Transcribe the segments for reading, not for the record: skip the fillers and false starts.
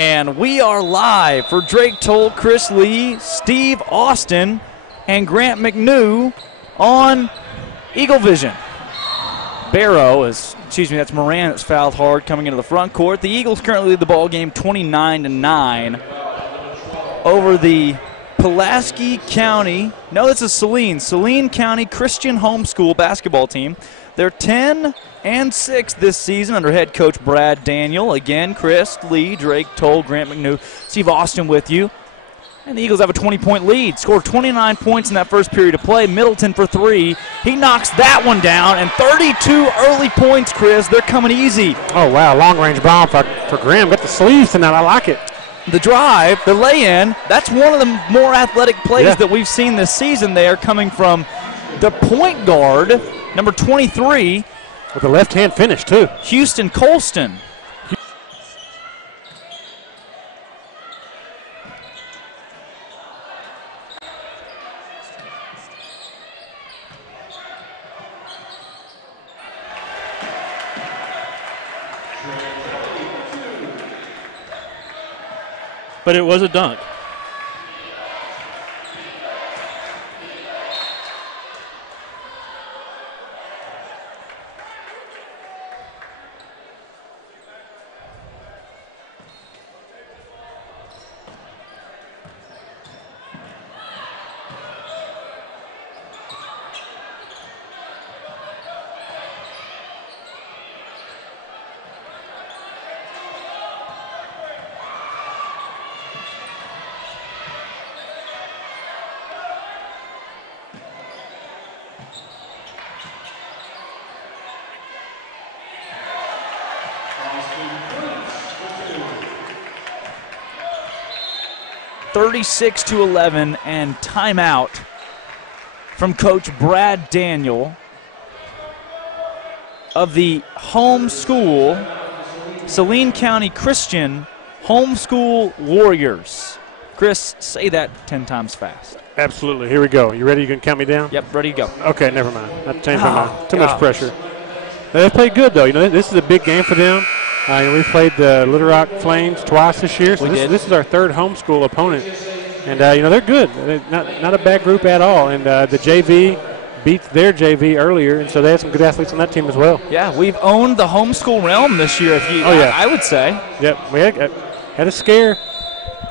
And we are live for Drake Toll, Chris Lee, Steve Austin, and Grant McNew on Eagle Vision. That's Moran that's fouled hard coming into the front court. The Eagles currently lead the ball game 29-9 over the Pulaski County. No, this is Saline County Christian Homeschool basketball team. They're 10-6 this season under head coach Brad Daniel. Again, Chris Lee, Drake Toll, Grant McNew, Steve Austin with you. And the Eagles have a 20-point lead. Scored 29 points in that first period of play. Middleton for three. He knocks that one down. And 32 early points, Chris. They're coming easy. Oh, wow. Long-range bomb for Graham. Got the sleeves tonight. I like it. The drive, the lay-in, that's one of the more athletic plays that we've seen this season there, coming from the point guard, number 23. With a left-hand finish, too. Houston Colston. But it was a dunk. (36-11) and timeout from Coach Brad Daniel of the homeschool Saline County Christian Homeschool Warriors. Chris, say that 10 times fast. Absolutely. Here we go. You ready? You can count me down? Yep, ready to go. Okay, never mind. I changed my mind. Too much pressure. They played good, though. You know, this is a big game for them. We've played the Little Rock Flames twice this year, so this is our third homeschool opponent. And, they're good. They're not a bad group at all. And the JV beat their JV earlier, and so they had some good athletes on that team as well. Yeah, we've owned the homeschool realm this year, I would say. Yep, we had a scare.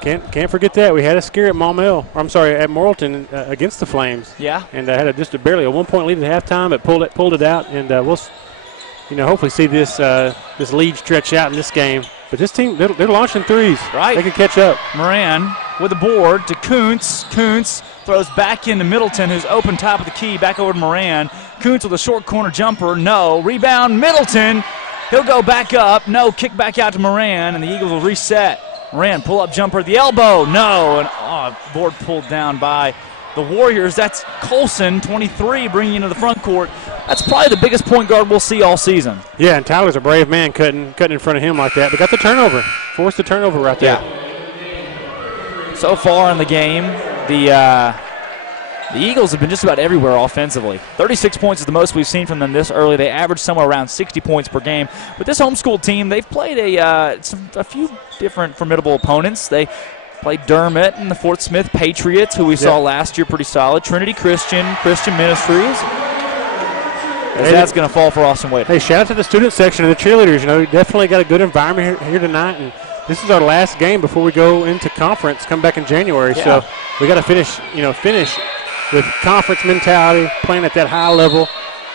Can't forget that. We had a scare at at Morrilton against the Flames. Yeah. And had just barely a 1-point lead at halftime, but pulled it out, and we'll hopefully see this lead stretch out in this game. But this team, they're launching threes. Right. They can catch up. Moran with the board to Kuntz. Kuntz throws back into Middleton, who's open top of the key. Back over to Moran. Kuntz with a short corner jumper. No. Rebound, Middleton. He'll go back up. No. Kick back out to Moran, and the Eagles will reset. Moran, pull-up jumper at the elbow. No. And board pulled down by the Warriors. That's Colson, 23, bringing into the front court. That's probably the biggest point guard we'll see all season. Yeah, and Tyler's a brave man cutting in front of him like that, but got the turnover. Forced the turnover right there. Yeah. So far in the game, the Eagles have been just about everywhere offensively. 36 points is the most we've seen from them this early. They average somewhere around 60 points per game. With this homeschool team, they've played a few different formidable opponents. They played Dermott and the Fort Smith Patriots, who we saw last year, pretty solid. Trinity Christian Ministries. That's going to fall for Austin Wade. Hey, shout out to the student section and the cheerleaders. Definitely got a good environment here tonight. And this is our last game before we go into conference, come back in January. Yeah. So we got to finish with conference mentality, playing at that high level.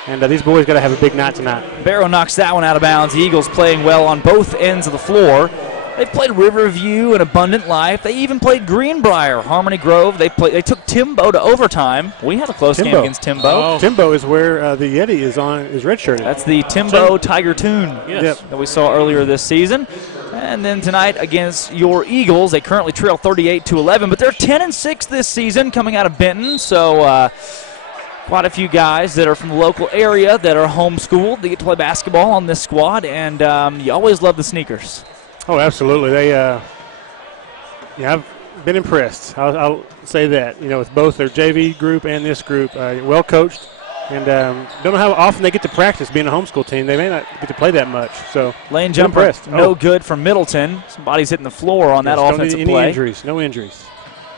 And these boys got to have a big night tonight. Barrow knocks that one out of bounds. The Eagles playing well on both ends of the floor. They've played Riverview and Abundant Life. They even played Greenbrier, Harmony Grove. They took Timbo to overtime. We had a close game against Timbo. Oh. Timbo is where the Yeti is redshirted. That's the Timbo Tiger Tune that we saw earlier this season. And then tonight against your Eagles, they currently trail 38-11, but they're 10-6 this season coming out of Benton. So quite a few guys that are from the local area that are homeschooled. They get to play basketball on this squad, and you always love the sneakers. Oh, absolutely. I've been impressed. I'll say that. With both their JV group and this group, well coached, And don't know how often they get to practice being a homeschool team. They may not get to play that much. So lane jumper, no good from Middleton. Somebody's hitting the floor on that offensive play. Any injuries, no injuries.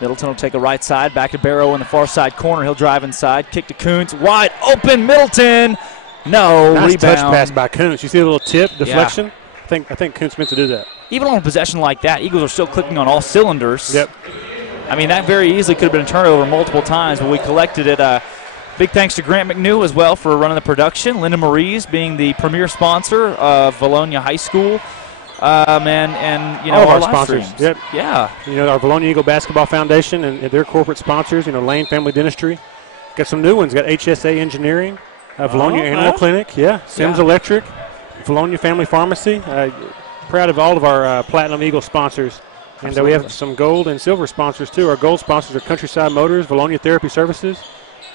Middleton will take a right side, back to Barrow in the far side corner. He'll drive inside, kick to Kuntz, wide open, Middleton. No, nice rebound. Touch pass by Kuntz. You see the little tip, deflection? Yeah. I think Kuntz meant to do that. Even on a possession like that, Eagles are still clicking on all cylinders. Yep. I mean, that very easily could have been a turnover multiple times, but we collected it. Big thanks to Grant McNew as well for running the production. Linda Maurice being the premier sponsor of Vilonia High School. And you know, all of our live sponsors. streams. Yep. Yeah. You know, our Vilonia Eagle Basketball Foundation and their corporate sponsors, you know, Lane Family Dentistry. Got some new ones. Got HSA Engineering, Vilonia Animal Clinic, Sims Electric, Vilonia Family Pharmacy. Proud of all of our Platinum Eagle sponsors. And we have some gold and silver sponsors, too. Our gold sponsors are Countryside Motors, Vilonia Therapy Services,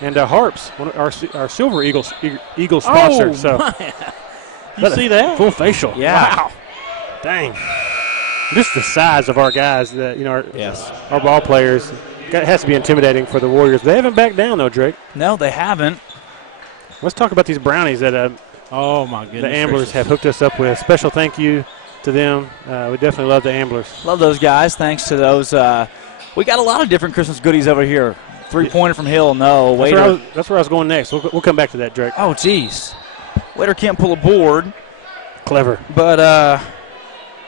and Harps, our silver Eagle sponsor. Oh, so you see that? Full facial. Yeah. Wow. Dang. Just the size of our guys, that our ball players. It has to be intimidating for the Warriors. They haven't backed down, though, Drake. No, they haven't. Let's talk about these brownies that oh my goodness, the Amblers have hooked us up with. Special thank you to them. We definitely love the Amblers. Love those guys. Thanks to those. We got a lot of different Christmas goodies over here. Three-pointer from Hill, no. That's where I was going next. We'll come back to that, Drake. Oh, geez. Waiter can't pull a board. Clever. But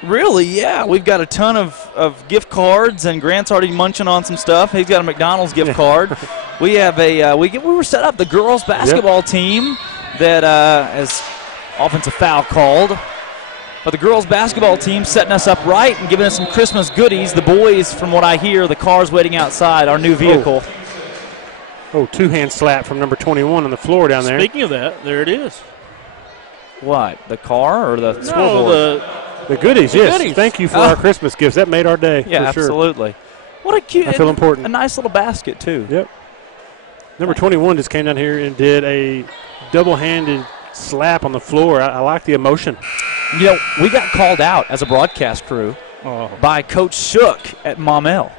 really, yeah, we've got a ton of gift cards, and Grant's already munching on some stuff. He's got a McDonald's gift card. We have we were set up the girls basketball team that has offensive foul called. But the girls basketball team setting us up right and giving us some Christmas goodies. The boys, from what I hear, the car's waiting outside, our new vehicle. Oh, two-hand slap from number 21 on the floor down there. Speaking of that, there it is. What, the car or the scoreboard? The goodies, yes. Goodies. Thank you for our Christmas gifts. That made our day. Yeah, for absolutely. Sure. What a cute, I feel important. A nice little basket, too. Yep. Number 21 just came down here and did a double-handed slap on the floor. I like the emotion. You know, we got called out as a broadcast crew by Coach Shook at Maumelle.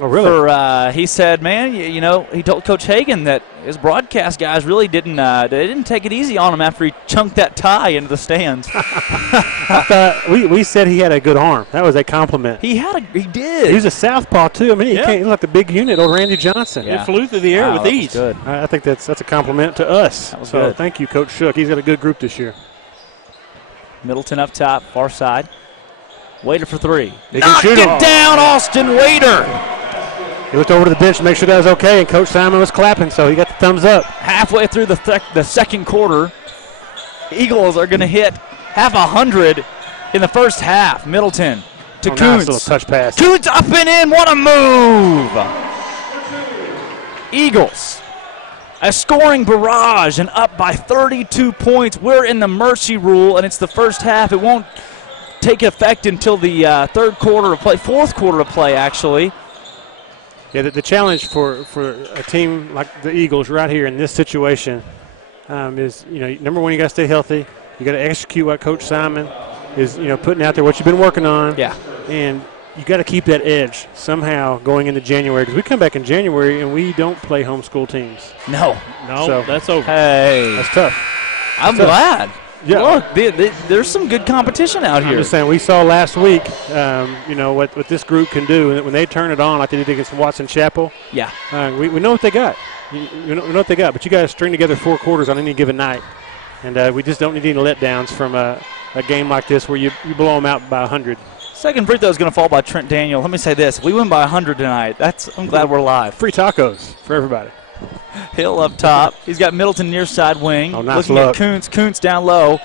Oh, really? He said, man, you know, he told Coach Hagan that his broadcast guys really didn't take it easy on him after he chunked that tie into the stands. I thought we said he had a good arm. That was a compliment. He did. He was a southpaw too. I mean, he's like the big unit, old Randy Johnson. Yeah. He flew through the air with ease. Good. I think that's a compliment to us. That was so good. Thank you, Coach Shook. He's got a good group this year. Middleton up top, far side. Waiter for three. Knocked it down, Austin Waiter. He looked over to the bench to make sure that was okay, and Coach Simon was clapping, so he got the thumbs up. Halfway through the second quarter, Eagles are going to hit half 100 in the first half. Middleton to Kuntz. Nice little touch pass. Kuntz up and in. What a move. Eagles, a scoring barrage and up by 32 points. We're in the mercy rule, and it's the first half. It won't take effect until the fourth quarter of play, actually. Yeah, the challenge for a team like the Eagles right here in this situation is, you know, number one, you got to stay healthy. You got to execute what Coach Simon is, you know, putting out there, what you've been working on. Yeah. And you got to keep that edge somehow going into January, because we come back in January and we don't play homeschool teams. No, so that's over. Hey, that's tough. I'm glad. Yeah. Look, there's some good competition out here. I'm just saying, we saw last week, you know, what this group can do. When they turn it on like they did against Watson Chapel, yeah, we know what they got. We know what they got, but you got to string together 4 quarters on any given night. And we just don't need any letdowns from a game like this where you blow them out by 100. Second free throw is going to fall by Trent Daniel. Let me say this. We win by 100 tonight. I'm glad we're live. Free tacos for everybody. Hill up top. He's got Middleton near side wing. Oh, nice looking look. at Kuntz. Kuntz down low.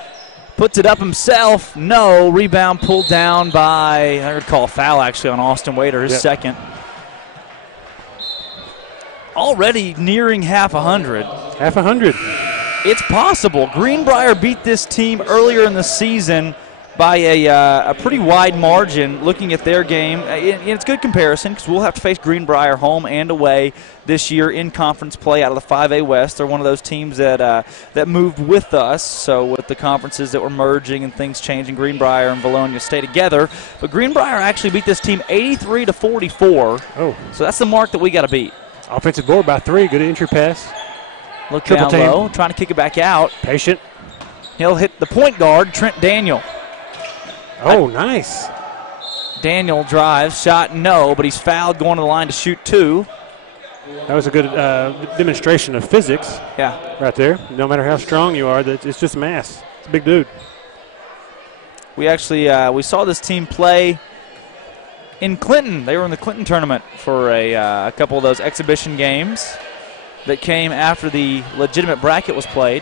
Puts it up himself. No. Rebound pulled down by, I would call a foul actually on Austin Waiter, his second. Already nearing half 100. Half 100. It's possible. Greenbrier beat this team earlier in the season by a pretty wide margin. Looking at their game, it's good comparison because we'll have to face Greenbrier home and away this year in conference play out of the 5A West. They're one of those teams that moved with us. So with the conferences that were merging and things changing, Greenbrier and Vilonia stay together. But Greenbrier actually beat this team 83-44. Oh, so that's the mark that we got to beat. Offensive board by 3. Good entry pass. Look down low, trying to kick it back out. Patient. He'll hit the point guard, Trent Daniel. Oh, nice. Daniel drives, shot no, but he's fouled going to the line to shoot 2. That was a good demonstration of physics. Yeah. Right there. No matter how strong you are, it's just mass. It's a big dude. We actually we saw this team play in Clinton. They were in the Clinton tournament for a couple of those exhibition games that came after the legitimate bracket was played.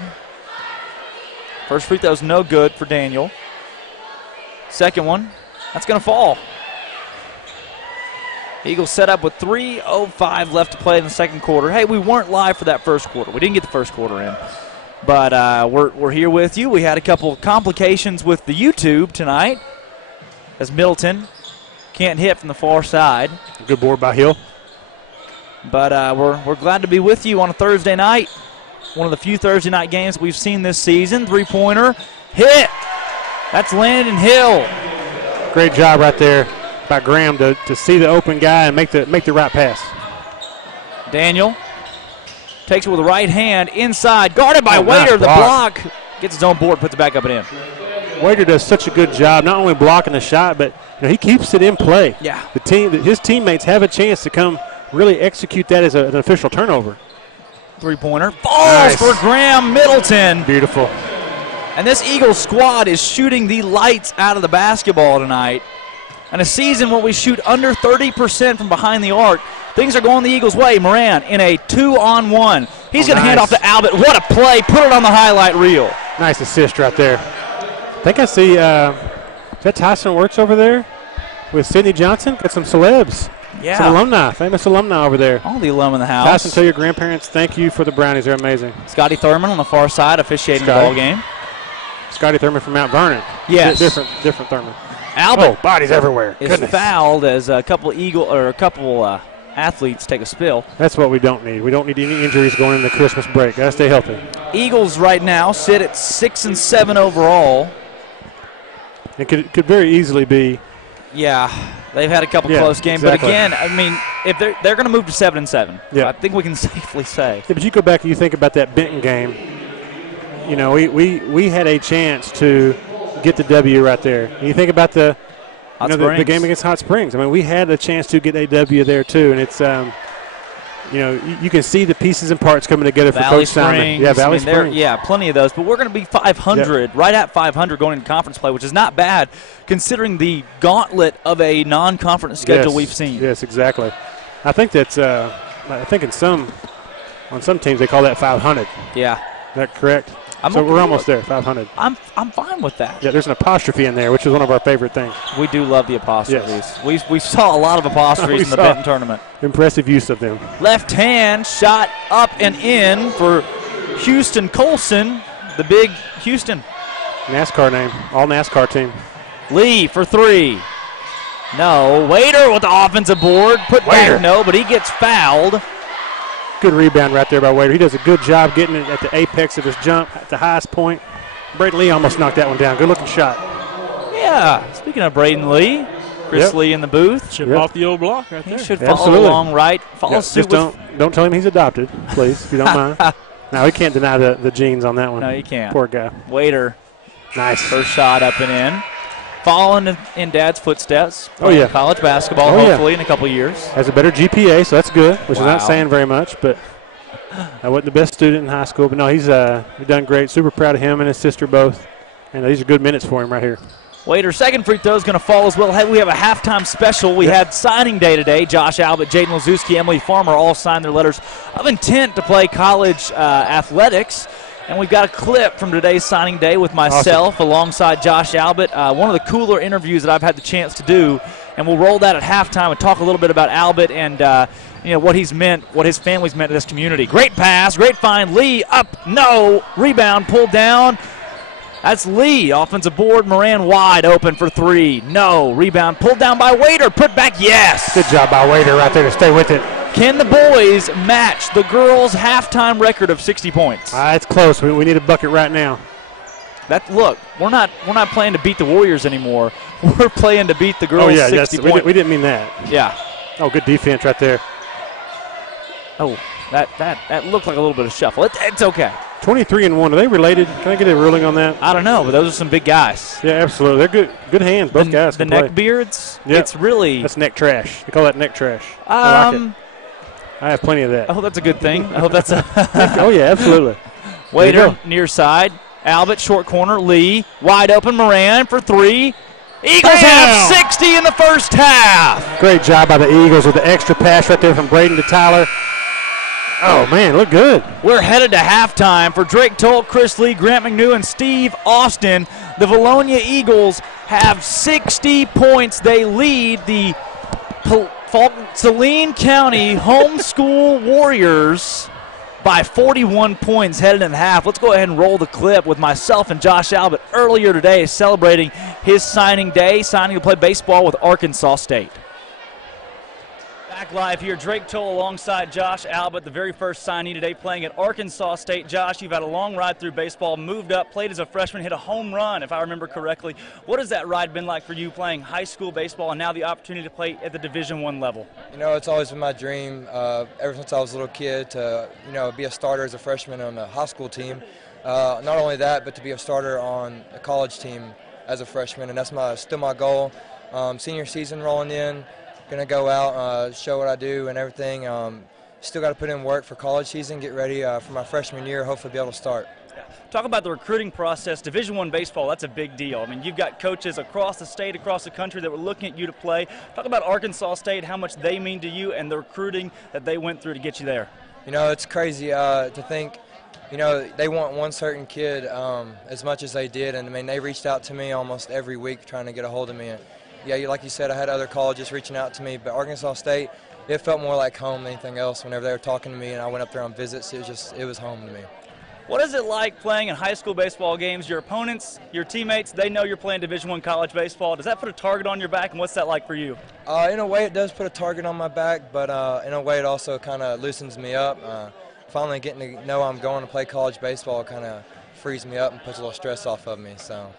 First free throw is no good for Daniel. Second one, that's going to fall. Eagles set up with 3:05 left to play in the second quarter. Hey, we weren't live for that first quarter. We didn't get the first quarter in. But we're here with you. We had a couple of complications with the YouTube tonight as Middleton can't hit from the far side. Good board by Hill. But we're glad to be with you on a Thursday night. One of the few Thursday night games we've seen this season. Three-pointer, hit. That's Landon Hill. Great job right there by Graham to see the open guy and make the right pass. Daniel takes it with the right hand inside, guarded by Waiter. Nice the block gets his own board, puts it back up and in. Waiter does such a good job, not only blocking the shot, but he keeps it in play. Yeah. His teammates have a chance to come really execute that as an official turnover. Three-pointer falls for Graham Middleton. Beautiful. And this Eagles squad is shooting the lights out of the basketball tonight. In a season where we shoot under 30% from behind the arc, things are going the Eagles' way. Moran in a 2-on-1. He's going to hand off to Albert. What a play. Put it on the highlight reel. Nice assist right there. I think I see, is that Tyson Works over there with Sidney Johnson? Got some celebs. Yeah. Some alumni, famous alumni over there. All the alum in the house. Tyson, tell your grandparents thank you for the brownies. They're amazing. Scotty Thurman on the far side officiating the ball game. Scotty Thurman from Mount Vernon. Yes. Different Thurman. Albert bodies everywhere. is fouled as a couple athletes take a spill. That's what we don't need. We don't need any injuries going into Christmas break. Gotta stay healthy. Eagles right now sit at 6-7 overall. It could very easily be. Yeah, they've had a couple close games, exactly. But again, I mean, if they're going to move to 7-7, yeah. I think we can safely say. Yeah, but you go back and you think about that Benton game. You know, we had a chance to get the W right there. And you think about the game against Hot Springs. I mean, we had a chance to get a W there too, and it's you can see the pieces and parts coming together for Coach Simon. Yeah, Valley Springs. Yeah, plenty of those. But we're going to be 500, right at 500 going into conference play, which is not bad considering the gauntlet of a non-conference schedule we've seen. Yes, exactly. I think that's. I think on some teams they call that 500. Yeah. Is that correct? We're almost there, 500. I'm fine with that. Yeah, there's an apostrophe in there, which is one of our favorite things. We do love the apostrophes. Yes. We saw a lot of apostrophes in the Benton tournament. Impressive use of them. Left hand shot up and in for Houston Colson, the big Houston. NASCAR name, all NASCAR team. Lee for three. No. Waiter with the offensive board. Put back no, but he gets fouled. Good rebound right there by Waiter. He does a good job getting it at the apex of his jump, at the highest point. Braden Lee almost knocked that one down. Good-looking shot. Yeah. Speaking of BradenLee, Chris Lee in the booth. Should off the old block right there. He should follow along right. Follow suit. Just don't tell him he's adopted, please, if you don't mind. No, he can't deny the genes on that one. No, you can't. Poor guy. Waiter. Nice. First shot up and in. Following in Dad's footsteps. College basketball, hopefully, in a couple years. Has a better GPA, so that's good, which is not saying very much, but I wasn't the best student in high school. But no, he's done great. Super proud of him and his sister both. And these are good minutes for him right here. Waiter, second free throw is going to fall as well. Hey, we have a halftime special. We had signing day today. Josh Albert, Jaden Lazuski, Emily Farmer all signed their letters of intent to play college athletics. And we've got a clip from today's signing day with myself alongside Josh Albert. One of the cooler interviews that I've had the chance to do. And we'll roll that at halftime and talk a little bit about Albert and what he's meant, what his family's meant to this community. Great pass, great find. Lee up, no. Rebound, pulled down. That's Lee. Offensive board, Moran wide open for three. No. Rebound, pulled down by Waiter. Put back, yes. Good job by Waiter right there to stay with it. Can the boys match the girls' halftime record of 60 points? It's close. We need a bucket right now. Look, we're not playing to beat the Warriors anymore. We're playing to beat the girls' 60 points. We didn't mean that. Yeah. Oh, good defense right there. Oh, That looked like a little bit of shuffle. It's okay. 23-1. Are they related? Can I get a ruling on that? I don't know, but those are some big guys. Yeah, absolutely. They're good hands. Both guys. The can play. neck beards. Yep. It's really. That's neck trash. They call that neck trash. I like it. I have plenty of that. I hope that's a good thing. I hope that's a. Oh yeah, absolutely. Waiter near side. Albert short corner. Lee wide open. Moran for three. Eagles have 60 in the first half. Great job by the Eagles with the extra pass right there from Braden to Tyler. Oh, man, look good. We're headed to halftime for Drake Toll, Chris Lee, Grant McNew, and Steve Austin. The Vilonia Eagles have 60 points. They lead the Saline County Homeschool Warriors by 41 points headed in half. Let's go ahead and roll the clip with myself and Josh Albert earlier today celebrating his signing day, signing to play baseball with Arkansas State. Back live here, Drake Toll alongside Josh Albert, the very first signee today playing at Arkansas State. Josh, you've had a long ride through baseball, moved up, played as a freshman, hit a home run, if I remember correctly. What has that ride been like for you playing high school baseball and now the opportunity to play at the Division I level? You know, it's always been my dream ever since I was a little kid to, be a starter as a freshman on a high school team. Not only that, but to be a starter on a college team as a freshman, and that's still my goal. Senior season rolling in. Gonna go out, show what I do and everything. Still got to put in work for college season, get ready for my freshman year, hopefully be able to start. Talk about the recruiting process. Division I baseball, that's a big deal. I mean, you've got coaches across the state, across the country that were looking at you to play. Talk about Arkansas State, how much they mean to you and the recruiting that they went through to get you there. You know, it's crazy to think, they want one certain kid as much as they did. And, I mean, they reached out to me almost every week trying to get a hold of me. Yeah, like you said, I had other colleges reaching out to me, but Arkansas State, it felt more like home than anything else. Whenever they were talking to me and I went up there on visits, it was home to me. What is it like playing in high school baseball games? Your opponents, your teammates, they know you're playing Division I college baseball. Does that put a target on your back, and what's that like for you? In a way, it does put a target on my back, but in a way, it also kind of loosens me up. Finally getting to know I'm going to play college baseball kind of frees me up and puts a little stress off of me. So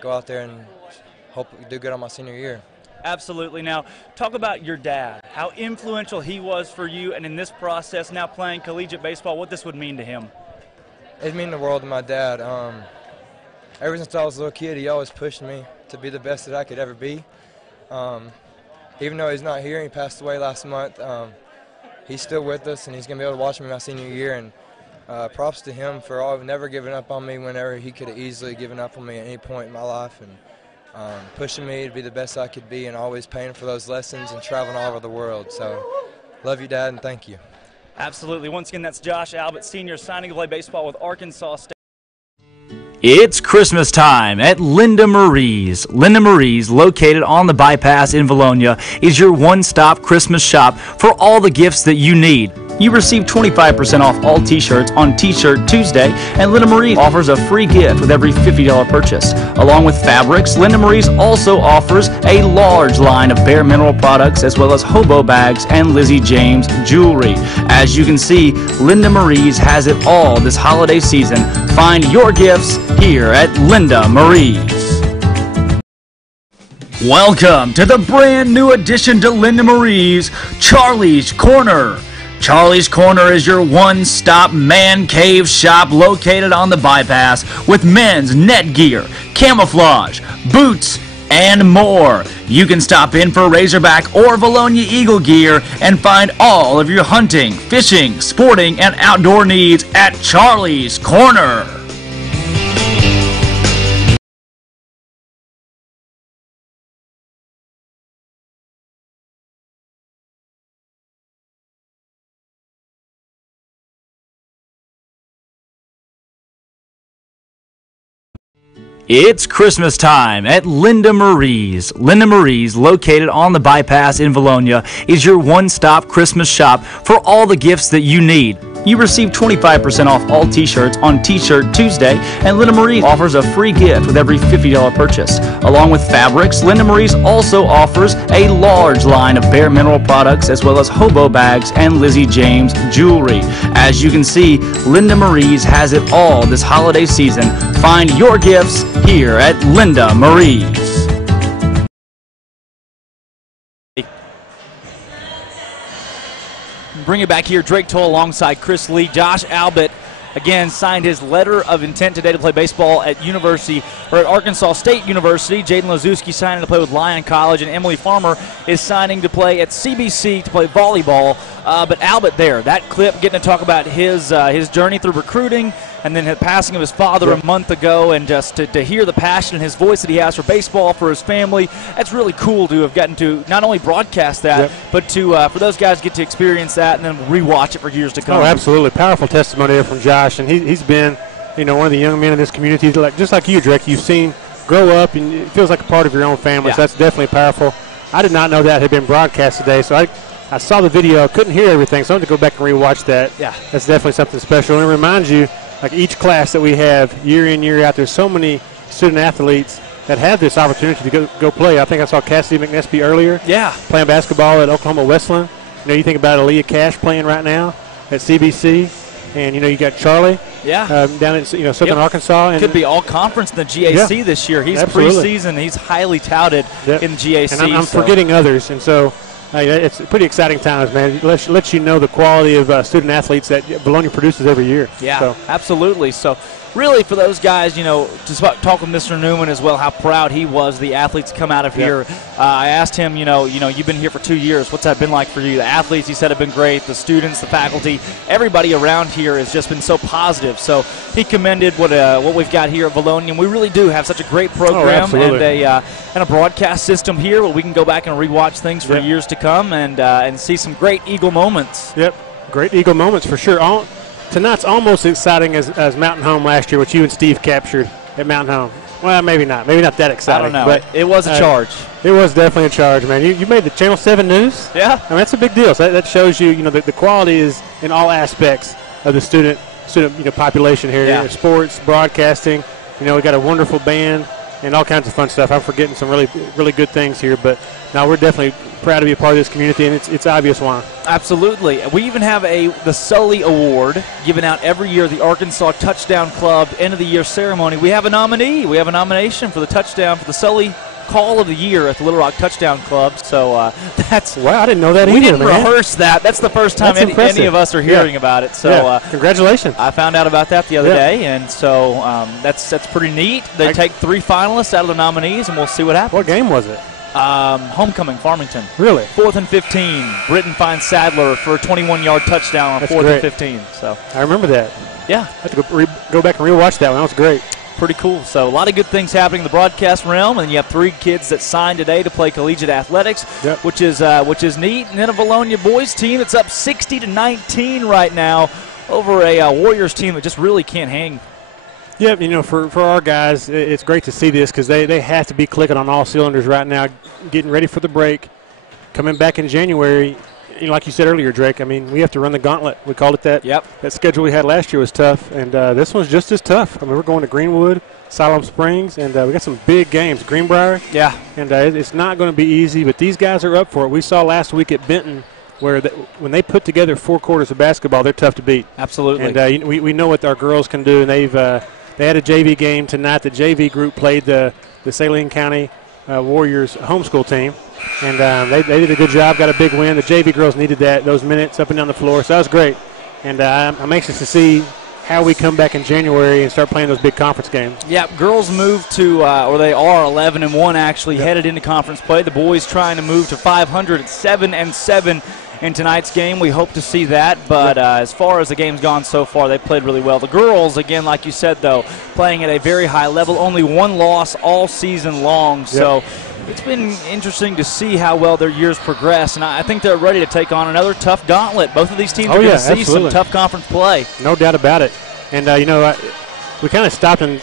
go out there and hope we do good on my senior year. Absolutely. Now, talk about your dad, how influential he was for you, and in this process, now playing collegiate baseball, what this would mean to him. It meant the world to my dad. Ever since I was a little kid, he always pushed me to be the best that I could ever be. Even though he's not here, he passed away last month, he's still with us, and he's going to be able to watch me my senior year. And props to him for never giving up on me whenever he could have easily given up on me at any point in my life. And pushing me to be the best I could be and always paying for those lessons and traveling all over the world. So, love you, Dad, and thank you. Absolutely. Once again, that's Josh Albert, senior, signing to play baseball with Arkansas State. It's Christmas time at Linda Marie's. Linda Marie's, located on the bypass in Vilonia, is your one-stop Christmas shop for all the gifts that you need. You receive 25% off all t-shirts on T-Shirt Tuesday, and Linda Marie's offers a free gift with every $50 purchase. Along with fabrics, Linda Marie's also offers a large line of bare mineral products as well as hobo bags and Lizzie James jewelry. As you can see, Linda Marie's has it all this holiday season. Find your gifts here at Linda Marie's. Welcome to the brand new addition to Linda Marie's, Charlie's Corner. Charlie's Corner is your one-stop man cave shop located on the bypass with men's net gear, camouflage, boots, and more. You can stop in for Razorback or Vilonia Eagle gear and find all of your hunting, fishing, sporting, and outdoor needs at Charlie's Corner. It's Christmas time at Linda Marie's. Linda Marie's, located on the bypass in Vilonia, is your one-stop Christmas shop for all the gifts that you need. You receive 25% off all t-shirts on T-Shirt Tuesday, and Linda Marie's offers a free gift with every $50 purchase. Along with fabrics, Linda Marie's also offers a large line of bare mineral products as well as hobo bags and Lizzie James jewelry. As you can see, Linda Marie's has it all this holiday season. Find your gifts here at Linda Marie's. bring it back here. Drake Toll alongside Chris Lee. Josh Albert, again, signed his letter of intent today to play baseball at Arkansas State University. Jaden Lazuski signing to play with Lyon College, and Emily Farmer is signing to play at CBC to play volleyball. But Albert there, that clip, getting to talk about his journey through recruiting, and then the passing of his father a month ago, and just to hear the passion in his voice that he has for baseball, for his family. That's really cool to have gotten to not only broadcast that, but to for those guys get to experience that and then rewatch it for years to come. Oh, absolutely. Powerful testimony there from Josh, and he's been, one of the young men in this community, just like you, Drake. You've seen grow up, and it feels like a part of your own family, so that's definitely powerful. I did not know that had been broadcast today, so I saw the video, couldn't hear everything, so I'm going to go back and rewatch that. Yeah. That's definitely something special, and it reminds you, like each class that we have year in, year out, there's so many student athletes that have this opportunity to go play. I think I saw Cassidy McNesby earlier playing basketball at Oklahoma Wesleyan. You think about Aaliyah Cash playing right now at CBC, and, you got Charlie down in Southern Arkansas. And could be all conference in the GAC this year. He's preseason. He's highly touted in the GAC. And I'm forgetting others, and so it's pretty exciting times, man. It lets you know the quality of student athletes that Vilonia produces every year. Yeah, absolutely. So really for those guys, to talk with Mr. Newman as well, how proud he was the athletes come out of here. I asked him, you've been here for 2 years. What's that been like for you? The athletes, he said, have been great. The students, the faculty, everybody around here has just been so positive. So he commended what we've got here at Vilonia. And we really do have such a great program and a broadcast system here where we can go back and rewatch things for years to come and see some great Eagle moments. Yep, great Eagle moments for sure. Tonight's almost exciting as Mountain Home last year, which you and Steve captured at Mountain Home. Well, maybe not. Maybe not that exciting. I don't know. But it was a charge. It was definitely a charge, man. You made the Channel 7 News. Yeah. I mean, that's a big deal. So that shows you, the quality is in all aspects of the student population here. Yeah. Sports, broadcasting. We got a wonderful band and all kinds of fun stuff. I'm forgetting some really, really good things here, but now we're definitely proud to be a part of this community, and it's obvious why. Absolutely. We even have the Sully Award given out every year, the Arkansas Touchdown Club end of the year ceremony. We have a nominee. We have a nomination for the touchdown for the Sully Call of the Year at the Little Rock Touchdown Club. So that's wow. I didn't know that either. We didn't man. rehearse that. That's the first time any of us are hearing about it. So congratulations. I found out about that the other day, and so that's pretty neat. They take 3 finalists out of the nominees, and we'll see what happens. What game was it? Homecoming, Farmington. Really? 4th and 15. Britton finds Sadler for a 21-yard touchdown on 4th and 15. So I remember that. Yeah. I have to go back and rewatch that one. That was great. Pretty cool. So a lot of good things happening in the broadcast realm, and you have 3 kids that signed today to play collegiate athletics, which is neat. And then a Vilonia boys team that's up 60-19 right now over a Warriors team that just really can't hang. Yep, for our guys, it's great to see this because they have to be clicking on all cylinders right now, getting ready for the break, coming back in January. Like you said earlier, Drake, I mean, we have to run the gauntlet. We called it that. Yep. That schedule we had last year was tough, and this one's just as tough. I mean, we're going to Greenwood, Siloam Springs, and we got some big games. Greenbrier. Yeah. And it's not going to be easy, but these guys are up for it. We saw last week at Benton where when they put together 4 quarters of basketball, they're tough to beat. Absolutely. And we know what our girls can do, and they had a JV game tonight. The JV group played the Saline County Warriors homeschool team. And they did a good job, got a big win. The JV girls needed those minutes up and down the floor, so that was great. And I'm anxious to see how we come back in January and start playing those big conference games. Yeah, girls moved to, or they are 11-1 actually, headed into conference play. The boys trying to move to 500 at 7-7 in tonight's game. We hope to see that, but as far as the game's gone so far, they played really well. The girls, again, like you said, though, playing at a very high level, only 1 loss all season long, so it's been interesting to see how well their years progress, and I think they're ready to take on another tough gauntlet. Both of these teams are going to see some tough conference play. No doubt about it. And, we kind of stopped and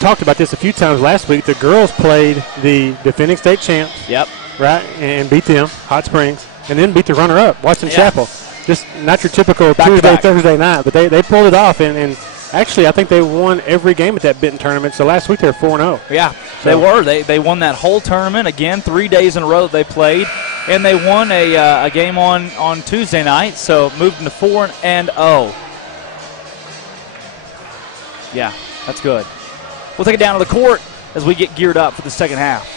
talked about this a few times last week. The girls played the defending state champs, right, and beat them, Hot Springs, and then beat the runner-up, Watson Chapel. Just not your typical Tuesday, Thursday night, but they pulled it off, and actually, I think they won every game at that Benton tournament. So last week they were 4-0. Yeah, they were. They won that whole tournament again, 3 days in a row that they played, and they won a game on Tuesday night. So moved into 4-0. Yeah, that's good. We'll take it down to the court as we get geared up for the second half.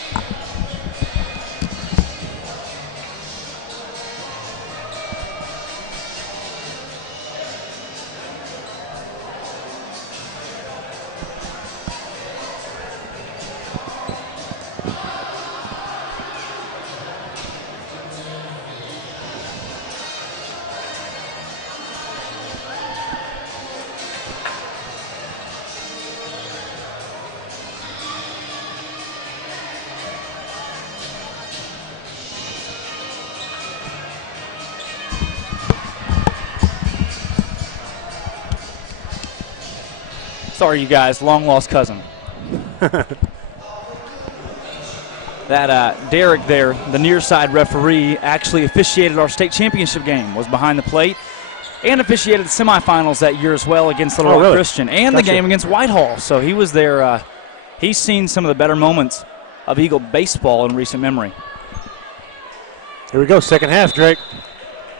Sorry, you guys. Long-lost cousin. That Derek there, the near side referee, actually officiated our state championship game, was behind the plate, and officiated the semifinals that year as well against Little Rock Christian, and the game against Whitehall. So he was there. He's seen some of the better moments of Eagle baseball in recent memory. Here we go, second half, Drake.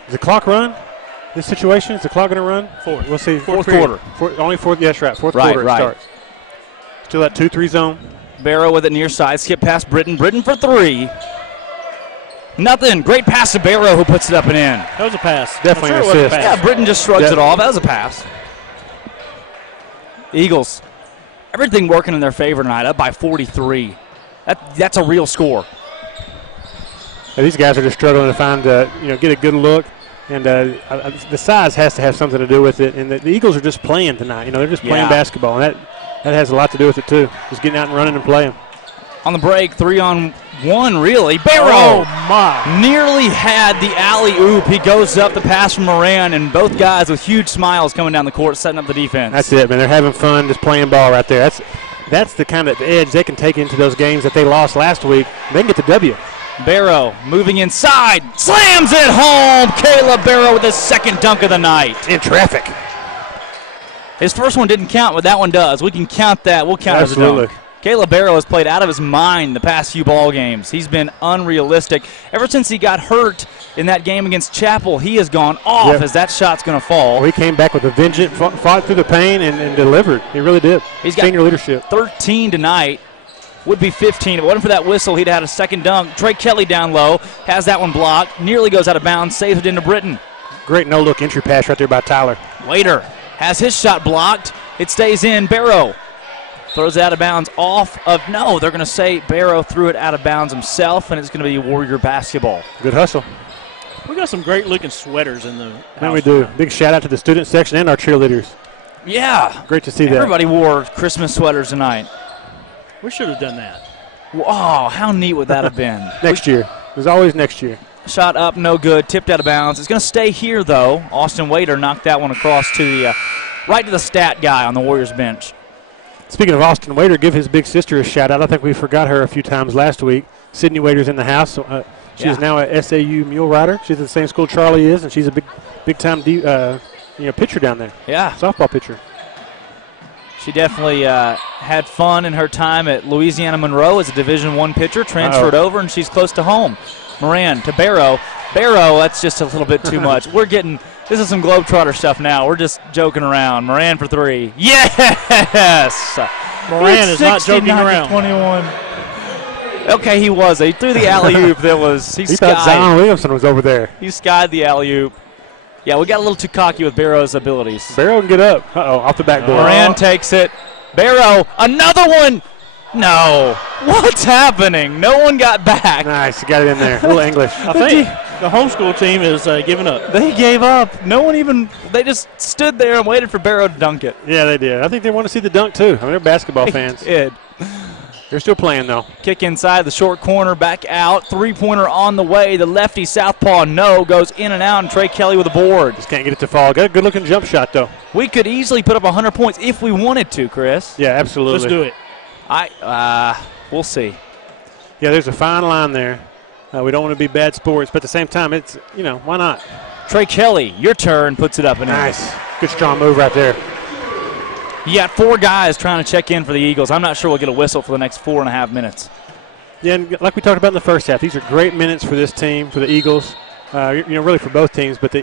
Does the clock run? This situation, is the clock going to run? Fourth. We'll see. Fourth quarter. Only fourth, yes, right. Fourth quarter it starts. Still that 2-3 zone. Barrow with it near side, skip past Britton. Britton for 3. Nothing. Great pass to Barrow, who puts it up and in. That was a pass. Definitely an assist. Yeah, Britton just shrugs it off. That was a pass. Eagles, everything working in their favor tonight, up by 43. That's a real score. Yeah, these guys are just struggling to find, get a good look. And the size has to have something to do with it. And the Eagles are just playing tonight. They're just playing basketball. And that has a lot to do with it, too. Just getting out and running and playing. On the break, 3-on-1, really. Barrow nearly had the alley-oop. He goes up the pass from Moran, and both guys with huge smiles coming down the court, setting up the defense. That's it, man. They're having fun just playing ball right there. That's the kind of edge they can take into those games that they lost last week. They can get the W. Barrow moving inside, slams it home. Caleb Barrow with his second dunk of the night. In traffic. His first one didn't count, but that one does. We can count that. We'll count it as a dunk. Caleb Barrow has played out of his mind the past few ball games. He's been unrealistic. Ever since he got hurt in that game against Chapel, he has gone off as that shot's going to fall. Well, he came back with a vengeance, fought through the pain, and delivered. He really did. He's got senior leadership. 13 tonight. Would be 15. If it wasn't for that whistle, he'd had a second dunk. Trey Kelly down low, has that one blocked, nearly goes out of bounds, saves it into Britton. Great no-look entry pass right there by Tyler. Waiter has his shot blocked. It stays in. Barrow throws it out of bounds off of, no, they're going to say Barrow threw it out of bounds himself, and it's going to be Warrior basketball. Good hustle. We got some great-looking sweaters in the house. We do. Big shout-out to the student section and our cheerleaders. Yeah. Great to see that. Everybody wore Christmas sweaters tonight. We should have done that. Wow, how neat would that have been? Next year. There's always next year. Shot up, no good, tipped out of bounds. It's going to stay here, though. Austin Waiter knocked that one across to the right to the stat guy on the Warriors bench. Speaking of Austin Waiter, give his big sister a shout-out. I think we forgot her a few times last week. Sydney Waiter's in the house. So, she is now a SAU mule rider. She's at the same school Charlie is, and she's a big-time pitcher down there. Yeah. Softball pitcher. She definitely had fun in her time at Louisiana Monroe as a Division I pitcher, transferred over, and she's close to home. Moran to Barrow. Barrow, that's just a little bit too much. This is some Globetrotter stuff now. We're just joking around. Moran for 3. Yes! Moran is not joking around. 21. Okay, he was. He threw the alley-oop. He thought Zion Williamson was over there. He skied the alley-oop. Yeah, we got a little too cocky with Barrow's abilities. Barrow can get up. Off the backboard. Moran takes it. Barrow, another one. No. What's happening? No one got back. Nice. You got it in there. A little English. I think the homeschool team is giving up. They gave up. They just stood there and waited for Barrow to dunk it. Yeah, they did. I think they want to see the dunk, too. I mean, they're basketball fans. They did. They're still playing, though. Kick inside the short corner, back out. Three-pointer on the way. The lefty southpaw, no, goes in and out, and Trey Kelly with a board. Just can't get it to fall. Got a good-looking jump shot, though. We could easily put up 100 points if we wanted to, Chris. Yeah, absolutely. Let's do it. We'll see. Yeah, there's a fine line there. We don't want to be bad sports, but at the same time, it's, why not? Trey Kelly, your turn, puts it up and in. Nice. Good strong move right there. You got 4 guys trying to check in for the Eagles. I'm not sure we'll get a whistle for the next 4.5 minutes. Yeah, and like we talked about in the first half, these are great minutes for this team, for the Eagles. Really for both teams. But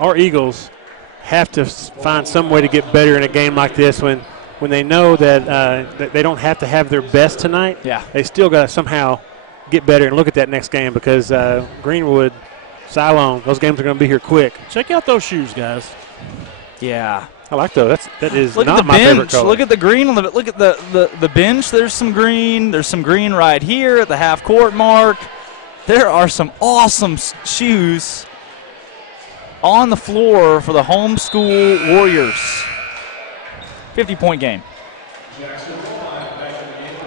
our Eagles have to find some way to get better in a game like this when they know that they don't have to have their best tonight. Yeah. They still got to somehow get better and look at that next game because Greenwood, Cylon, those games are going to be here quick. Check out those shoes, guys. Yeah. I like those. That is look not at the my bench. favorite color. Look at the green on the. Look at the bench. There's some green. There's some green right here at the half court mark. There are some awesome shoes on the floor for the homeschool Warriors. 50-point game.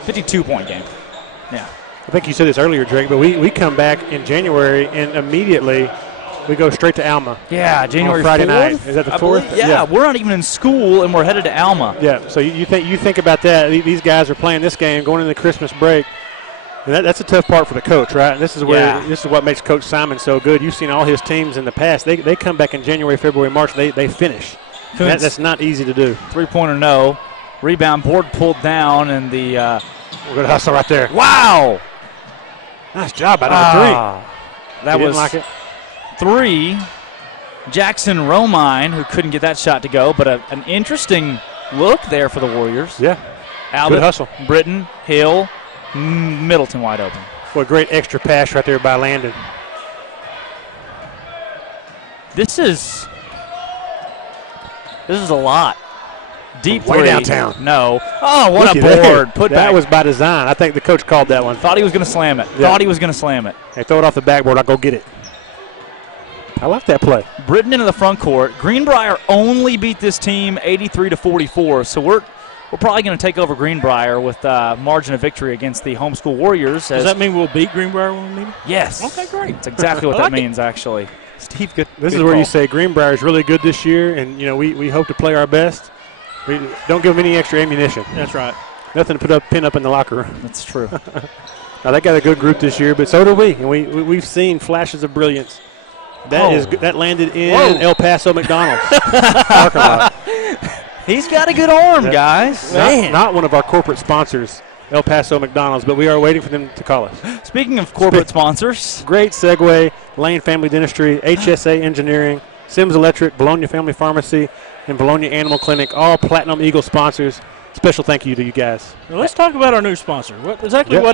52-point game. Yeah. I think you said this earlier, Drake, but we come back in January and immediately we go straight to Alma. Yeah, January Friday 4th? night. Is that the 4th? Yeah, we're not even in school, and we're headed to Alma. Yeah, so you think about that. These guys are playing this game, going into the Christmas break. And that's a tough part for the coach, right? And this is what makes Coach Simon so good. You've seen all his teams in the past. They come back in January, February, March. They finish. That's not easy to do. 3-pointer, no. Rebound, board pulled down, and the good hustle right there. Wow! Nice job by number 3. That was like it. 3. Jackson Romine, who couldn't get that shot to go, but an interesting look there for the Warriors. Yeah. Albert, good hustle. Britton, Hill, Middleton wide open. What a great extra pass right there by Landon. This is a lot. Deep way three. downtown. No. Oh, what Looky a board. there. Put that back. was by design. I think the coach called that one. Thought he was going to slam it. Yeah. Thought he was going to slam it. Hey, throw it off the backboard. I'll go get it. I like that play. Britton into the front court. Greenbrier only beat this team 83-44, so we're probably going to take over Greenbrier with margin of victory against the homeschool Warriors. Does that mean we'll beat Greenbrier when we meet? Yes. Okay, great. That's exactly what that means, actually. Steve, good. This good is where call. you say Greenbrier is really good this year, and we hope to play our best. We don't give them any extra ammunition. That's right. Nothing to pin up in the locker room. That's true. Now they got a good group this year, but so do we, and we've seen flashes of brilliance. That landed in El Paso McDonald's parking lot. He's got a good arm, guys. Not one of our corporate sponsors, El Paso McDonald's, but we are waiting for them to call us. Speaking of corporate sponsors. Great segue, Lane Family Dentistry, HSA Engineering, Sims Electric, Vilonia Family Pharmacy, and Vilonia Animal Clinic, all Platinum Eagle sponsors. Special thank you to you guys. Well, let's talk about our new sponsor. What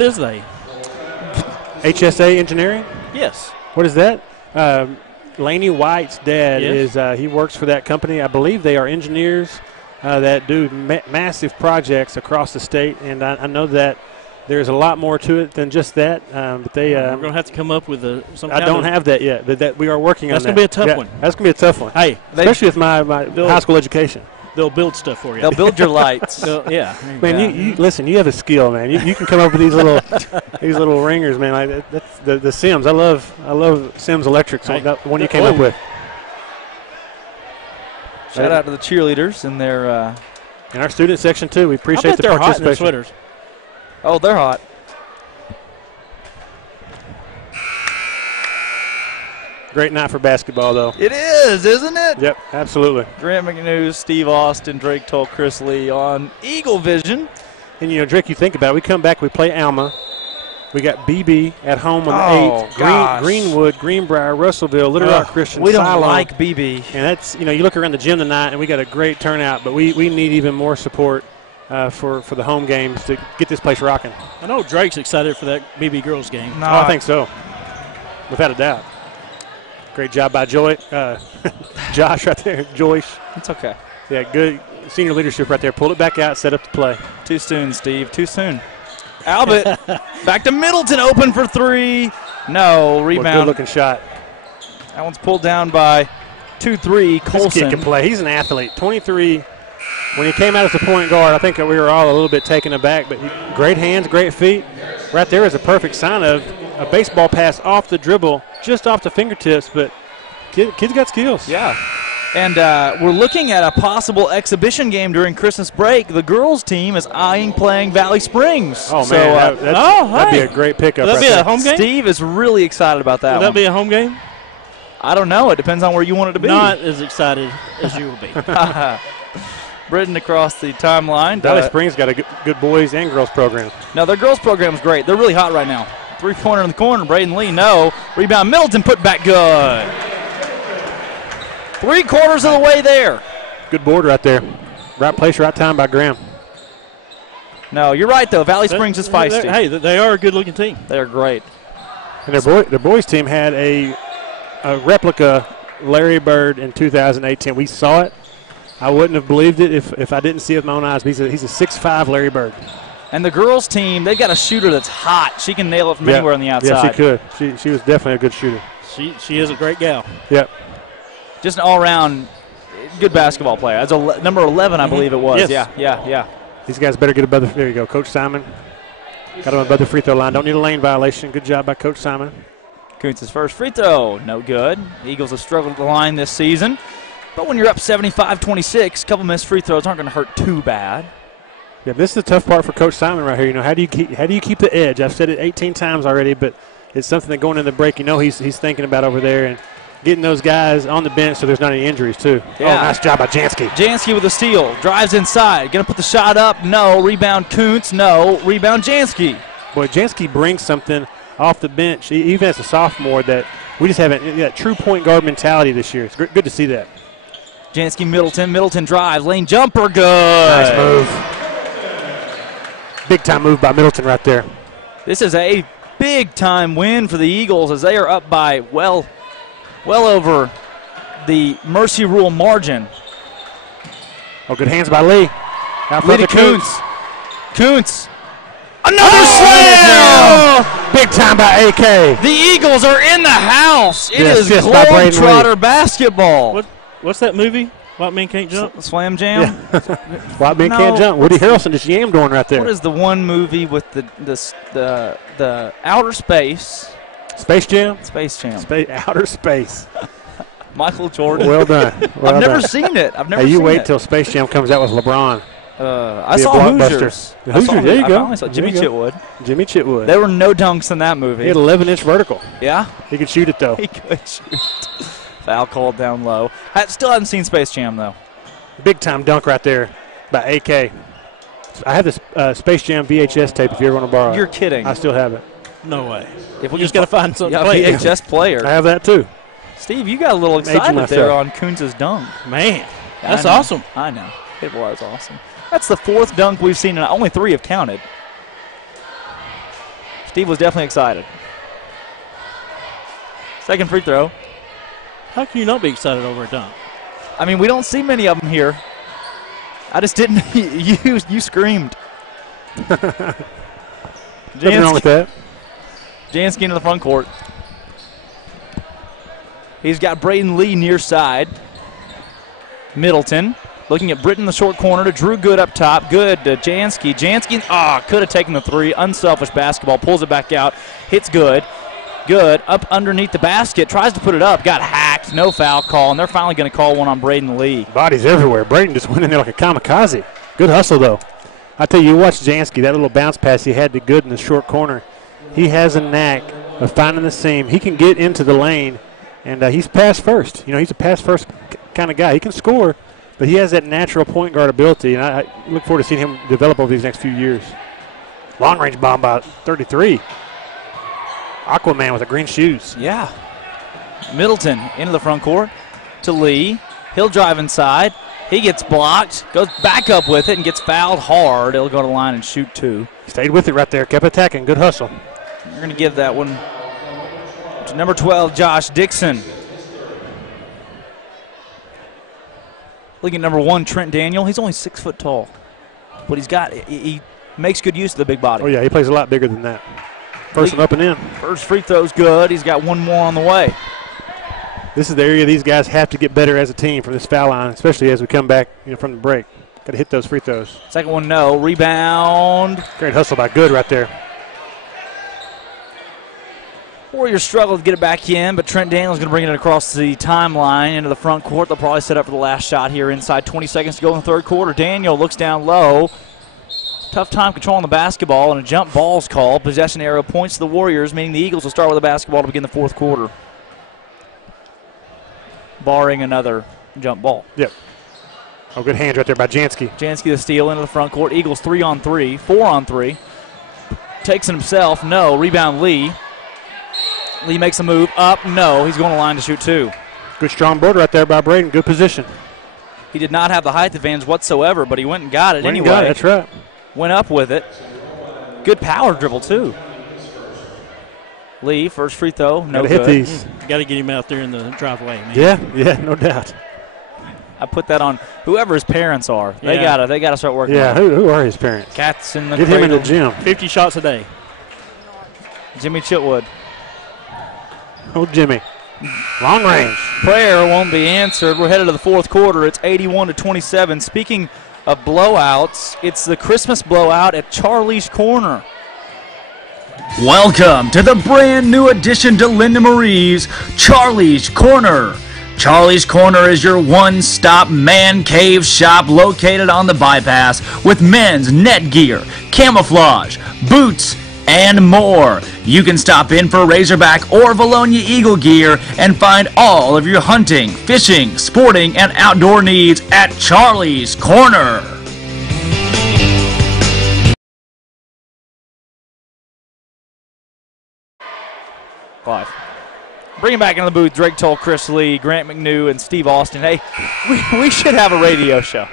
is they? HSA Engineering? Yes. What is that? Laney White's dad is he works for that company. I believe they are engineers that do massive projects across the state, and I know that there's a lot more to it than just that. But they we're going to have to come up with some. I don't have that yet, but that we are working on. That's going to be a tough one. That's going to be a tough one. Hey, especially with my high school education. They'll build stuff for you. They'll build your lights. Yeah, man. You listen. You have a skill, man. You can come up with these little ringers, man. Like that's the Sims. I love Sims Electric. So that one you came up with. Shout out to the cheerleaders and their in our student section too. We appreciate the participation. Hot in their sweaters. Oh, they're hot. Great night for basketball, though. It is, isn't it? Yep, absolutely. Grant McNews, Steve Austin, Drake Toll, Chris Lee on Eagle Vision. And, Drake, you think about it. We come back, we play Alma. We got BB at home on the 8th. Greenwood, Greenbrier, Russellville, Little Rock Christian, We don't Siloam. like BB. And that's, you look around the gym tonight, and we got a great turnout, but we need even more support for the home games to get this place rocking. I know Drake's excited for that BB girls game. No, I think so, without a doubt. Great job by Josh right there, Joyce. It's okay. Yeah, good senior leadership right there. Pull it back out, set up the play. Too soon, Steve. Too soon. Albert back to Middleton, open for 3. No, rebound. Good-looking shot. That one's pulled down by 2-3, Colson. This kid can play. He's an athlete. 23. When he came out as a point guard, I think we were all a little bit taken aback, but great hands, great feet. Right there is a perfect sign of a baseball pass off the dribble, just off the fingertips, but kid's got skills. Yeah. And we're looking at a possible exhibition game during Christmas break. The girls' team is eyeing playing Valley Springs. Oh, man, that'd be a great pickup. Would that be a home game? Steve is really excited about that Would that be a home game? I don't know. It depends on where you want it to be. Not as excited as you will be. Britton across the timeline. Valley Springs got a good boys and girls program. No, their girls program is great. They're really hot right now. 3-pointer in the corner. Braden Lee, no. Rebound, Middleton put back good. 3/4 of the way there. Good board right there. Right place, right time by Graham. No, you're right, though. Valley Springs is feisty. Hey, they are a good-looking team. They're great. And their boys team had a replica Larry Bird in 2018. We saw it. I wouldn't have believed it if I didn't see it with my own eyes. But he's a 6'5" Larry Bird. And the girls' team, they've got a shooter that's hot. She can nail it from anywhere on the outside. Yeah, she could. She was definitely a good shooter. She is a great gal. Yep. Just an all-around good basketball player. As number 11, I believe it was. Yes. Yeah. These guys better get above there you go. Coach Simon got them above the free throw line. Don't need a lane violation. Good job by Coach Simon. Kuntz's first free throw, no good. The Eagles have struggled at the line this season. But when you're up 75-26, a couple missed free throws aren't going to hurt too bad. Yeah, this is the tough part for Coach Simon right here. You know, how do you keep the edge? I've said it 18 times already, but it's something that going in the break, you know, he's thinking about over there and getting those guys on the bench so there's not any injuries too. Yeah. Oh, nice job by Jansky. Jansky with a steal, drives inside, going to put the shot up, no. Rebound Kuntz, no. Rebound Jansky. Boy, Jansky brings something off the bench, even as a sophomore, that we just haven't that true point guard mentality this year. It's good to see that. Jansky, Middleton drives, lane jumper, good. Nice move. Big time move by Middleton right there. This is a big time win for the Eagles as they are up by well over the Mercy Rule margin. Oh, good hands by Lee. Lee to Kuntz. Kuntz. Another slam! Big time by AK. The Eagles are in the house. It is yes, by Braden Globetrotter basketball. What's that movie? White Men Can't Jump? Slam Jam? Yeah. White Men Can't Jump. Woody Harrelson just yammed one right there. What is the one movie with the outer space? Space Jam? Space Jam. Outer Space. Michael Jordan. Well done. Well I've never done. seen it. I've never Hey, seen you wait it. till Space Jam comes out with LeBron. I Be a saw blockbuster. Hoosiers. Hoosiers, there you I go. finally saw Jimmy There you go. Chitwood. Jimmy Chitwood. There were no dunks in that movie. He had 11-inch vertical. Yeah? He could shoot it, though. He could shoot. Foul called down low. I still haven't seen Space Jam, though. Big-time dunk right there by AK. I have this Space Jam VHS tape if you ever want to borrow it. You're kidding. I still have it. No way. If we You just got to find something to play. VHS player. I have that, too. Steve, you got a little Aging excited there myself. on Kuntz's dunk. Man, that's I know. awesome. I know. It was awesome. That's the fourth dunk we've seen, and only 3 have counted. Steve was definitely excited. Second free throw. How can you not be excited over a dunk? I mean, we don't see many of them here. I just didn't. You screamed. Nothing wrong with that. Jansky into the front court. He's got Braden Lee near side. Middleton looking at Britton in the short corner to Drew Good up top. Good to Jansky. Jansky, could have taken the 3. Unselfish basketball. Pulls it back out. Hits Good. Good up underneath the basket. Tries to put it up. Got hacked. No foul call. And they're finally going to call one on Braden Lee. Bodies everywhere. Braden just went in there like a kamikaze. Good hustle, though. I tell you, watch Jansky. That little bounce pass he had to Good in the short corner. He has a knack of finding the seam. He can get into the lane, and he's pass first. You know, he's a pass first kind of guy. He can score, but he has that natural point guard ability, and I look forward to seeing him develop over these next few years. Long range bomb by 33. Aquaman with the green shoes. Yeah. Middleton into the front court to Lee. He'll drive inside. He gets blocked, goes back up with it, and gets fouled hard. He'll go to the line and shoot 2. Stayed with it right there. Kept attacking. Good hustle. We're going to give that one to number 12, Josh Dixon. Looking at number 1, Trent Daniel. He's only 6 foot tall, but he makes good use of the big body. Oh, yeah, he plays a lot bigger than that. First one up and in. First free throw's good. He's got one more on the way. This is the area these guys have to get better as a team from this foul line, especially as we come back from the break. Got to hit those free throws. Second one, no. Rebound. Great hustle by Good right there. Warriors struggle to get it back in, but Trent Daniel's going to bring it across the timeline into the front court. They'll probably set up for the last shot here inside 20 seconds to go in the third quarter. Daniel looks down low. Tough time controlling the basketball, and a jump ball's called. Possession arrow points to the Warriors, meaning the Eagles will start with the basketball to begin the fourth quarter, barring another jump ball. Yep. Oh, good hands right there by Jansky. Jansky the steal into the front court. Eagles 3-on-3, 4-on-3. Takes it himself. No. Rebound Lee. Lee makes a move. Up. No. He's going to line to shoot 2. Good strong board right there by Braden. Good position. He did not have the height advantage whatsoever, but he went and got it anyway. Got it. That's right. Went up with it. Good power dribble, too. Lee, first free throw. No Gotta good. hit these. Got to get him out there in the driveway, man. Yeah, no doubt. I put that on whoever his parents are. They Yeah. gotta start working. Yeah, on it. who are his parents? Cats in the Get him in cradle. the gym. 50 shots a day. Jimmy Chitwood. Oh, Jimmy. Long range. Prayer won't be answered. We're headed to the fourth quarter. It's 81-27. Speaking of blowouts, it's the Christmas blowout at Charlie's Corner. Welcome to the brand new addition to Linda Marie's Charlie's Corner. Charlie's Corner is your one-stop man cave shop located on the bypass with men's net gear, camouflage, boots, and more. You can stop in for Razorback or Vilonia Eagle gear and find all of your hunting, fishing, sporting, and outdoor needs at Charlie's Corner. Five. Bring him back into the booth. Drake Toll, Chris Lee, Grant McNew, and Steve Austin. Hey, we should have a radio show.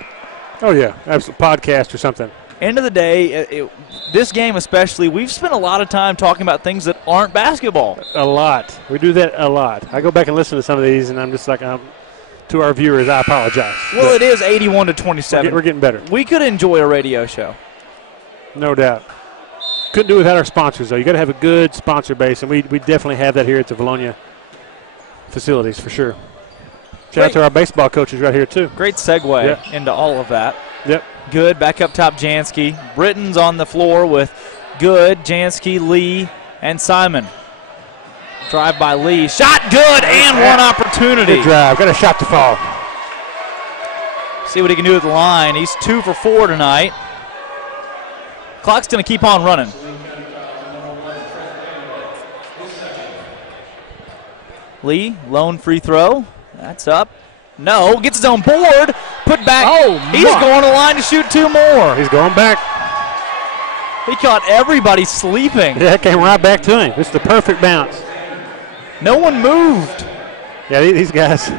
Oh, yeah. Absolutely. Podcast or something. End of the day, this game especially, we've spent a lot of time talking about things that aren't basketball. A lot. We do that a lot. I go back and listen to some of these, and I'm just like, to our viewers, I apologize. Well, it is 81-27. We're getting better. We could enjoy a radio show. No doubt. Couldn't do it without our sponsors, though. You got to have a good sponsor base, and we definitely have that here at the Vilonia facilities for sure. Shout out to our baseball coaches right here, too. Great segue into all of that. Yep. Good. Back up top, Jansky. Britton's on the floor with Good, Jansky, Lee, and Simon. Drive by Lee. Shot good and one opportunity. Good drive. Got a shot to fall. See what he can do at the line. He's 2 for 4 tonight. Clock's going to keep on running. Lee, lone free throw. That's up. No, gets his own board. Put back. Oh, he's going to the line to shoot 2 more. He's going back. He caught everybody sleeping. Yeah, it came right back to him. This is the perfect bounce. No one moved. Yeah, these guys,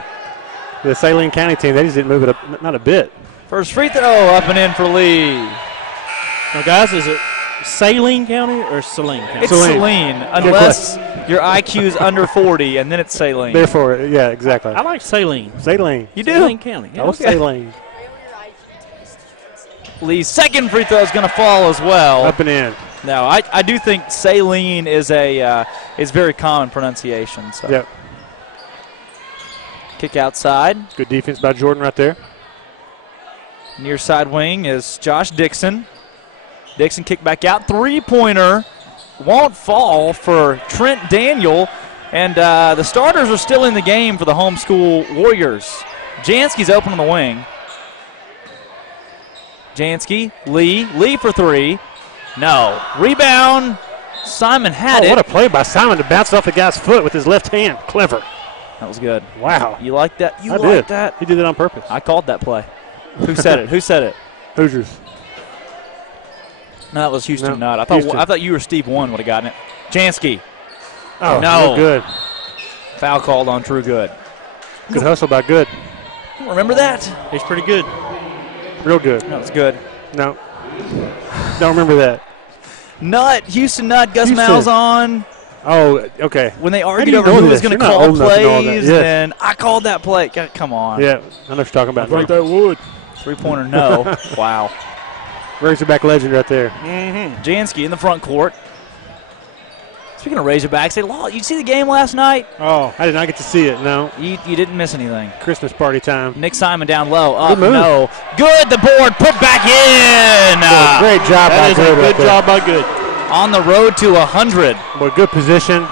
the Saline County team, they just didn't move it up, not a bit. First free throw up and in for Lee. Now, guys, is it Saline County or Saline County? It's Saline, unless your IQ is under 40, and then it's Saline. Therefore, yeah, exactly. I like Saline. Saline. You do? Saline County. Yeah, Oh, Saline. Lee's second free throw is going to fall as well. Up and in. No, I do think Saline is is very common pronunciation. So. Yep. Kick outside. Good defense by Jordan right there. Near side wing is Josh Dixon. Dixon kick back out. Three-pointer won't fall for Trent Daniel. And the starters are still in the game for the homeschool Warriors. Jansky's open on the wing. Jansky, Lee for 3. No. Rebound. Simon had it. What a play by Simon to bounce off the guy's foot with his left hand. Clever. That was good. Wow. You like that? I did. That? He did it on purpose. I called that play. Who said it? Who said it? Hoosiers. No, that was Houston No, Nutt. Houston. I thought you or Steve One would have gotten it. Jansky. Oh, no. Good. Foul called on True Good. Good hustle by Good. Remember that? He's pretty good. Real good. That was good. No. Don't remember that. Nutt, Houston Nutt, Gus Houston. Malzahn. Oh, okay. When they do argued you over know who was this? going to You're not call old enough to know all that. plays, Yes. and I called that play. Come on. Yeah, I know what you're talking about. Right there, Wood. Three-pointer, no. Wow. Razorback legend right there. Jansky in the front court. Speaking of Razorbacks, you see the game last night? Oh, I did not get to see it, no. You didn't miss anything. Christmas party time. Nick Simon down low. Up, Good move. no. Good, the board, put back in. Great job That by is Good. a right good there. job by Good. On the road to 100. Boy, good position.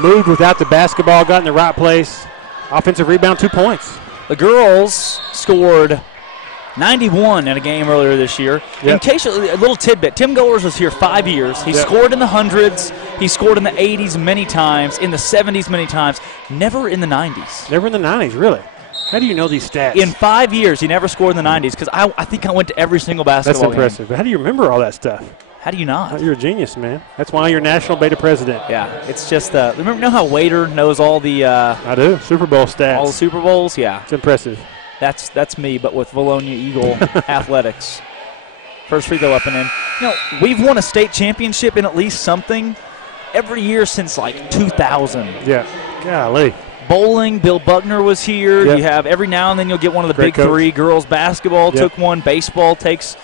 Moved without the basketball, got in the right place. Offensive rebound, 2 points. The girls scored 91 in a game earlier this year. Yep. In case a little tidbit, Tim Goers was here 5 years. He Yep. scored in the hundreds. He scored in the 80s many times, in the 70s many times, never in the 90s. Never in the 90s, really. How do you know these stats? In 5 years, he never scored in the 90s because I think I went to every single That's basketball game. impressive. But how do you remember all that stuff? How do you not? You're a genius, man. That's why you're National Beta President. Yeah, it's just remember how Waiter knows all the I do. Super Bowl stats. all the Super Bowls? Yeah, It's impressive. that's me, but with Vilonia Eagle athletics. First free throw up and in. You know, we've won a state championship in at least something every year since like 2000. Yeah. Golly. Bowling, Bill Buckner was here. Yep. You have every now and then you'll get one of the Great big coach. 3. Girls basketball Yep. took one. Baseball takes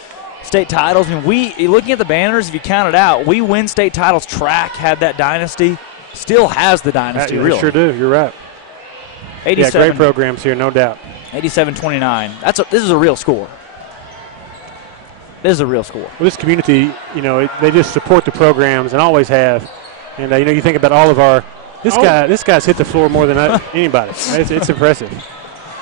state titles. I mean, looking at the banners, if you count it out, we win state titles. Track had that dynasty. Still has the dynasty, You really. sure do. You're right. 87, Yeah, great programs here, no doubt. 87-29. This is a real score. This is a real score. Well, this community, they just support the programs and always have. And, you think about all of our – this guy's hit the floor more than anybody. It's impressive.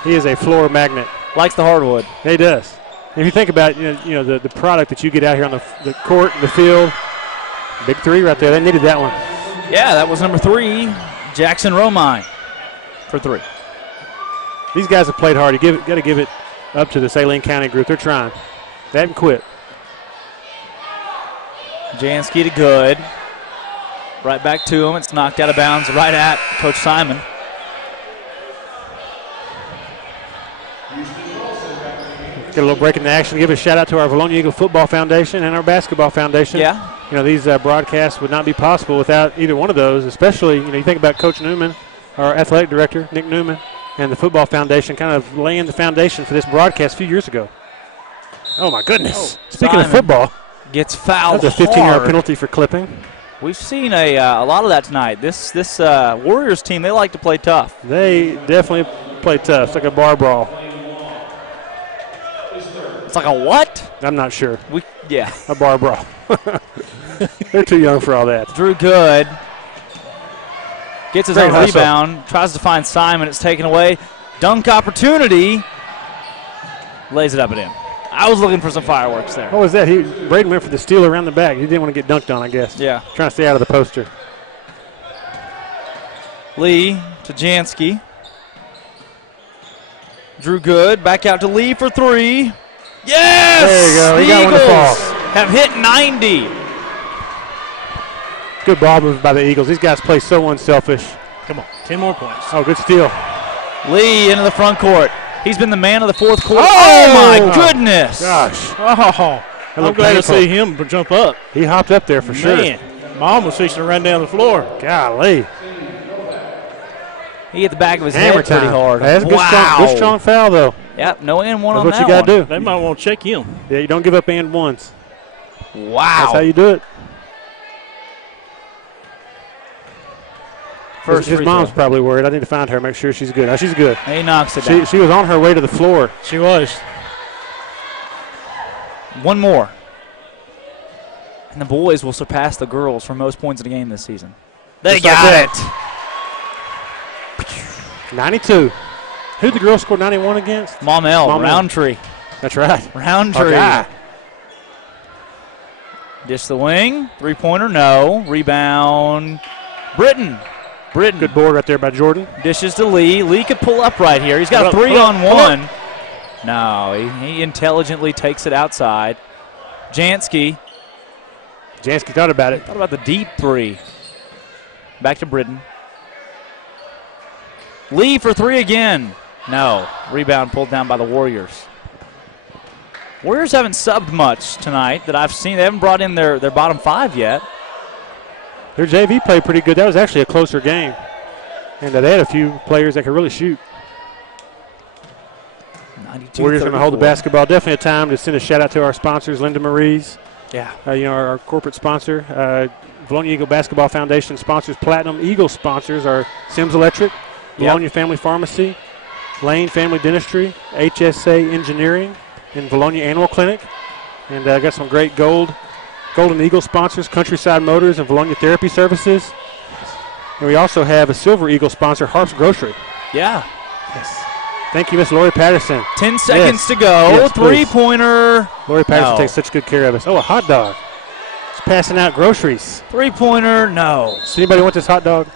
He is a floor magnet. Likes the hardwood. He does. If you think about the product that you get out here on the court, the field, big three right there. They needed that one. Yeah, that was number 3, Jackson Romine for 3. These guys have played hard. You got to give it up to the Saline County group. They're trying. They haven't quit. Jansky to good. Right back to him. It's knocked out of bounds right at Coach Simon. Get a little break in the action. Give a shout out to our Vilonia Eagle Football Foundation and our Basketball Foundation. Yeah. These broadcasts would not be possible without either one of those, especially, you think about Coach Newman, our athletic director, Nick Newman, and the Football Foundation kind of laying the foundation for this broadcast a few years ago. Oh, my goodness. Speaking Simon of football. Gets fouled That's a 15-yard penalty for clipping. We've seen a lot of that tonight. This Warriors team, they like to play tough. They definitely play tough. It's like a bar brawl. It's like a what? I'm not sure. Yeah. A bar brawl. They're too young for all that. Drew Good gets his own hustle. rebound, tries to find Simon. It's taken away. Dunk opportunity. Lays it up at him. I was looking for some fireworks there. What was that? Braden went for the steal around the back. He didn't want to get dunked on, I guess. Yeah. Trying to stay out of the poster. Lee to Jansky. Drew Good back out to Lee for 3. Yes! There you go. He The got one to Eagles fall. have hit 90. Good ball move by the Eagles. These guys play so unselfish. Come on, 10 more points. Oh, good steal. Lee into the front court. He's been the man of the fourth quarter. Oh! My goodness! Gosh. Oh, I'm glad to see him jump up. He hopped up there for sure. Man, Mom was fixing to run down the floor. Golly. He hit the back of his Hammer head pretty time. hard. That's a good strong foul, though. Yep, no and one That's on what that you got to do. They might want to check him. Yeah, you don't give up and ones. Wow. That's how you do it. First his free mom's throw. probably worried. I need to find her, make sure she's good. Now she's good. He knocks it down. She was on her way to the floor. She was. One more. And the boys will surpass the girls for most points in a game this season. They Just like got that. 92. Who'd the girls score 91 against? Maumelle, Roundtree. That's right. Roundtree. Okay. Dish the wing. Three-pointer, no. Rebound. Britton. Good board right there by Jordan. Dishes to Lee. Lee could pull up right here. He's got a 3-on-1. No, he intelligently takes it outside. Jansky thought about it. Thought about the deep 3. Back to Britton. Lee for 3 again. No. Rebound pulled down by the Warriors. Warriors haven't subbed much tonight that I've seen. They haven't brought in their bottom 5 yet. Their JV played pretty good. That was actually a closer game. And they had a few players that could really shoot. Warriors going to hold the basketball. Definitely a time to send a shout-out to our sponsors, Linda Marie's. Yeah. Our corporate sponsor. Vilonia Eagle Basketball Foundation sponsors Platinum. Eagle sponsors are Sims Electric, Vilonia Family Pharmacy, Lane Family Dentistry, HSA Engineering, and Vilonia Animal Clinic. And got some great Golden Eagle sponsors, Countryside Motors and Vilonia Therapy Services. And we also have a Silver Eagle sponsor, Harp's Grocery. Yeah. Yes. Thank you, Miss Lori Patterson. 10 seconds to go. Yes, three-pointer. Lori Patterson takes such good care of us. Oh, a hot dog. She's passing out groceries. Three-pointer, no. Does anybody want this hot dog?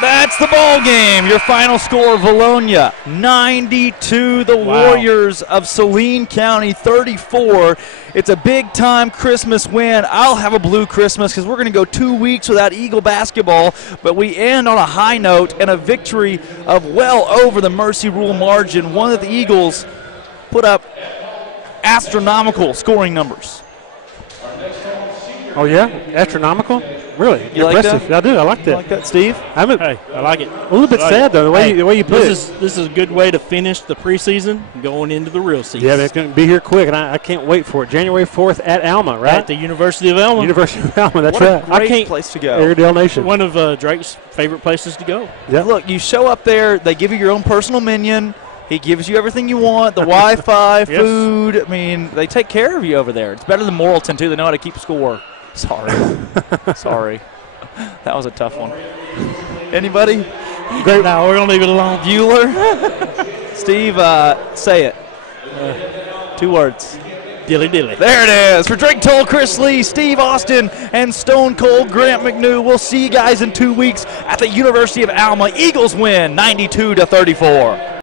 That's the ball game. Your final score, Vilonia 92. The Warriors of Saline County 34. It's a big-time Christmas win. I'll have a blue Christmas because we're going to go 2 weeks without Eagle basketball. But we end on a high note and a victory of well over the Mercy Rule margin. One that the Eagles put up astronomical scoring numbers. Oh, yeah? Astronomical? Really? You like impressive. that? I do. I like that. You like that, Steve? Hey, I like it. A little bit sad, though, the way you put it. This is a good way to finish the preseason going into the real season. Yeah, it's going to be here quick, and I can't wait for it. January 4th at Alma, right? At the University of Alma. University of Alma, that's what right. A great place to go. Airedale Nation. One of Drake's favorite places to go. Yep. Look, you show up there, they give you your own personal minion. He gives you everything you want, the Wi-Fi, food. I mean, they take care of you over there. It's better than Morrilton, too. They know how to keep score. Sorry. Sorry. That was a tough one. Anybody? Great. No, we're going to leave it alone. Bueller? Steve, say it. 2 words. Dilly dilly. There it is. For Drake Toll, Chris Lee, Steve Austin, and Stone Cold Grant McNew. We'll see you guys in 2 weeks at the University of Alma. Eagles win 92-34.